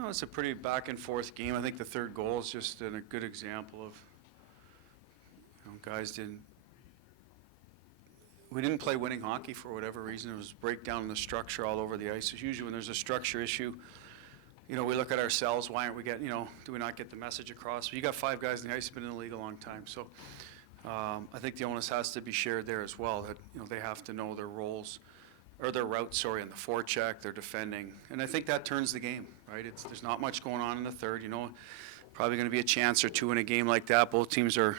No, it's a pretty back and forth game. I think the third goal is just a good example of, guys we didn't play winning hockey for whatever reason. It was breakdown in the structure all over the ice. Usually when there's a structure issue, we look at ourselves. Why aren't we getting, do we not get the message across? But you got 5 guys in the ice who've been in the league a long time. So I think the onus has to be shared there as well, that, they have to know their roles, or their routes, in the forecheck, they're defending. And I think that turns the game, right? There's not much going on in the third, probably going to be a chance or two in a game like that. Both teams are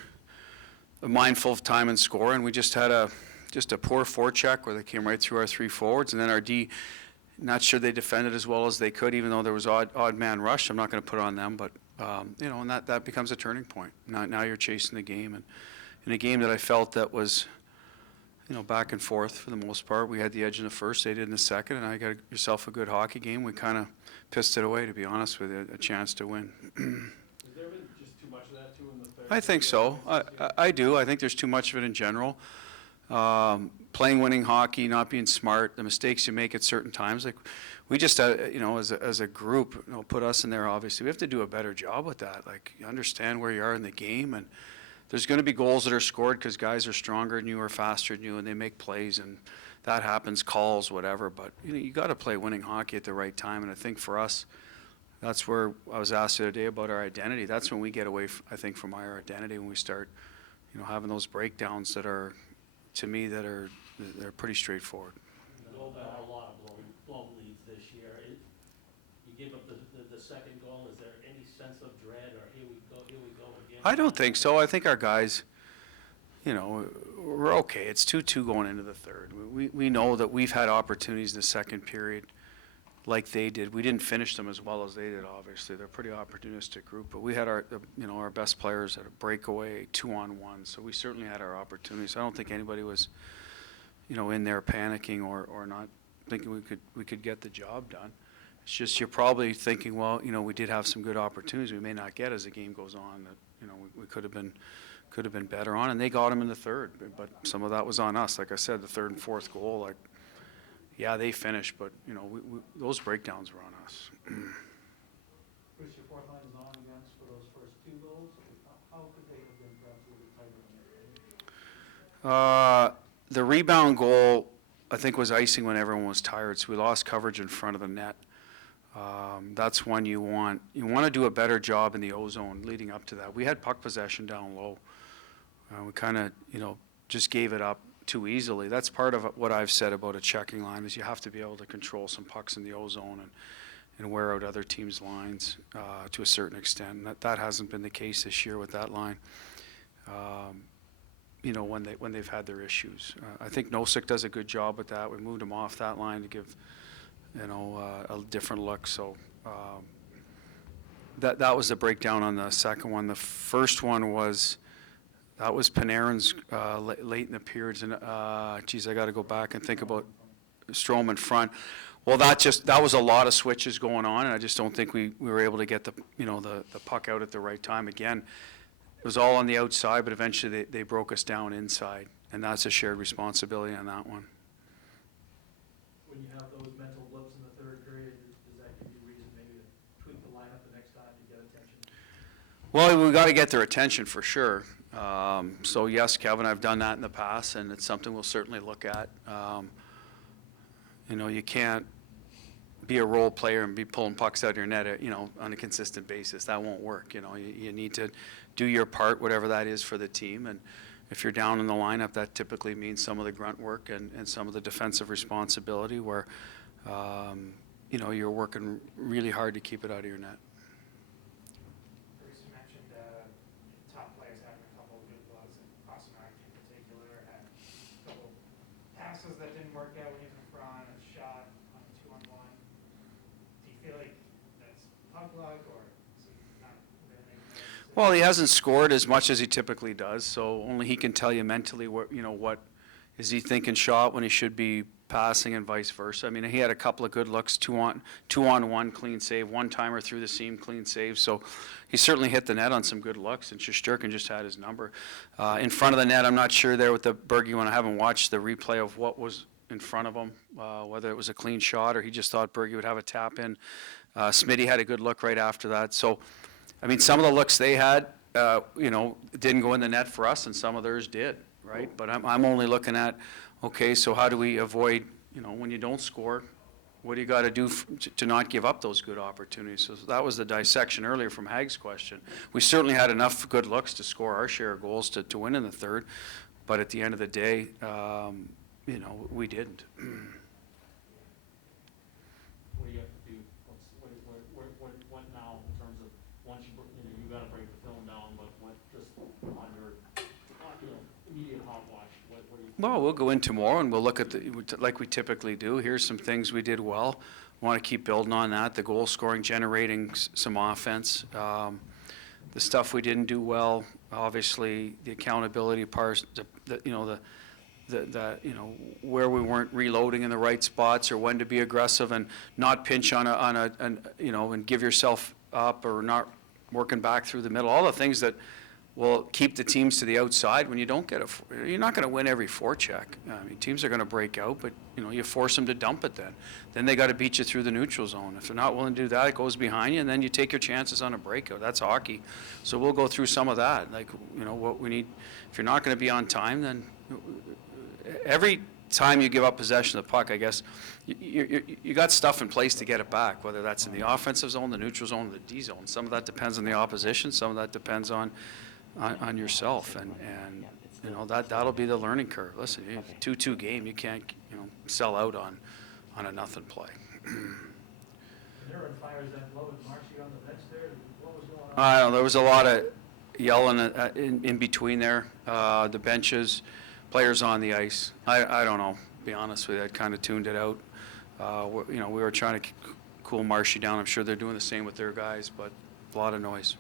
mindful of time and score, and we just had a poor forecheck where they came right through our 3 forwards, and then our D, not sure they defended as well as they could, even though there was odd man rush. I'm not going to put it on them, but, and that becomes a turning point. Now you're chasing the game, and in a game that I felt that was, back and forth for the most part. We had the edge in the first, they did in the second, and I got yourself a good hockey game. We kind of pissed it away, to be honest with you, a chance to win. Has there been just too much of that too in the third? I think so. I do. I think there's too much of it in general. Playing winning hockey, not being smart, the mistakes you make at certain times. Like we just, as a group, put us in there. Obviously, we have to do a better job with that. Like you understand where you are in the game, and there's going to be goals that are scored because guys are stronger than you or faster than you, and they make plays, and that happens, calls, whatever. But you got to play winning hockey at the right time, and I think for us, that's where I was asked the other day about our identity. That's when we get away, I think, from our identity, when we start, having those breakdowns that are, to me, they're pretty straightforward. You know, a lot of blown leads this year. You gave up the second goal. Is there any sense of dread, or here we go again? I don't think so. I think our guys, we're okay. It's 2-2 going into the third. We know that we've had opportunities in the second period like they did. We didn't finish them as well as they did, obviously. They're a pretty opportunistic group, but we had our best players at a breakaway 2-on-1, so we certainly had our opportunities. I don't think anybody was, in there panicking or not thinking we could get the job done. It's just you're probably thinking, well, we did have some good opportunities we may not get as the game goes on that, we could have been better on, and they got them in the third, but some of that was on us. Like I said, the third and fourth goal, yeah, they finished, but, those breakdowns were on us. Bruce, your fourth line is on against for those first 2 goals. How could they have been perhaps a little tighter in their game? The rebound goal, I think, was icing when everyone was tired, so we lost coverage in front of the net. That's when you want to do a better job in the O-zone leading up to that. We had puck possession down low. We kind of, just gave it up too easily. That's part of what I've said about a checking line, is you have to be able to control some pucks in the O-zone and wear out other teams' lines to a certain extent. That hasn't been the case this year with that line. When they've had their issues. I think Nosek does a good job with that. We moved him off that line to give, a different look. So that was the breakdown on the second one. The first one was, that was Panarin's late in the periods, and I got to go back and think about Strome in front. Well, that was a lot of switches going on, and I just don't think we were able to get the puck out at the right time. Again, it was all on the outside, but eventually they broke us down inside, and that's a shared responsibility on that one. When you have those mental blips in the third period, does that give you reason maybe to tweak the lineup the next time to get attention? Well, we got to get their attention for sure. So yes, Kevin, I've done that in the past, and it's something we'll certainly look at. You can't be a role player and be pulling pucks out of your net, on a consistent basis. That won't work. You need to do your part, whatever that is for the team. And if you're down in the lineup, that typically means some of the grunt work and some of the defensive responsibility where, you're working really hard to keep it out of your net. Bruce, you mentioned top players having a couple of good gloves, and Causeway in particular had a couple passes that didn't work out when he was in front, a shot on a 2-on-1. Do you feel like that's puck luck, or is he not really? Well, he hasn't scored as much as he typically does, so only he can tell you mentally what is he thinking shot when he should be passing and vice versa. I mean, he had a couple of good looks, 2-on-1 clean save, one-timer through the seam clean save, so he certainly hit the net on some good looks, and Shesterkin just had his number. In front of the net, I'm not sure there with the Bergie one. I haven't watched the replay of what was in front of him, whether it was a clean shot or he just thought Bergie would have a tap in. Smitty had a good look right after that. So, I mean, some of the looks they had, didn't go in the net for us, and some of theirs did, right? But I'm only looking at, okay, so how do we avoid, when you don't score, what do you got to do to not give up those good opportunities? So that was the dissection earlier from Hag's question. We certainly had enough good looks to score our share of goals to win in the third, but at the end of the day, we didn't. What do you have to do? What now in terms of, once you gotta break the film down, but what just on your, immediate hot wash, what do you? Well, we'll go in tomorrow and we'll look at like we typically do. Here's some things we did well. Want to keep building on that. The goal scoring, generating some offense. The stuff we didn't do well, obviously the accountability parts, where we weren't reloading in the right spots, or when to be aggressive and not pinch and give yourself up, or not working back through the middle. All the things that will keep the teams to the outside when you don't get you're not going to win every forecheck. I mean, teams are going to break out, but you force them to dump it then. Then they got to beat you through the neutral zone. If they're not willing to do that, it goes behind you, and then you take your chances on a breakout. That's hockey. So we'll go through some of that. Like, what we need, if you're not going to be on time, then every time you give up possession of the puck, I guess, you got stuff in place to get it back, whether that's in the offensive zone, the neutral zone, or the D zone. Some of that depends on the opposition. Some of that depends on yourself, and that'll be the learning curve. Listen, 2-2 game, you can't sell out on a nothing play. And there were fires that blow with Marshy on the bench there. What was going on? I don't know, there was a lot of yelling in between there, the benches, players on the ice. I don't know, to be honest with you, I kind of tuned it out. We were trying to cool Marshy down. I'm sure they're doing the same with their guys, but a lot of noise.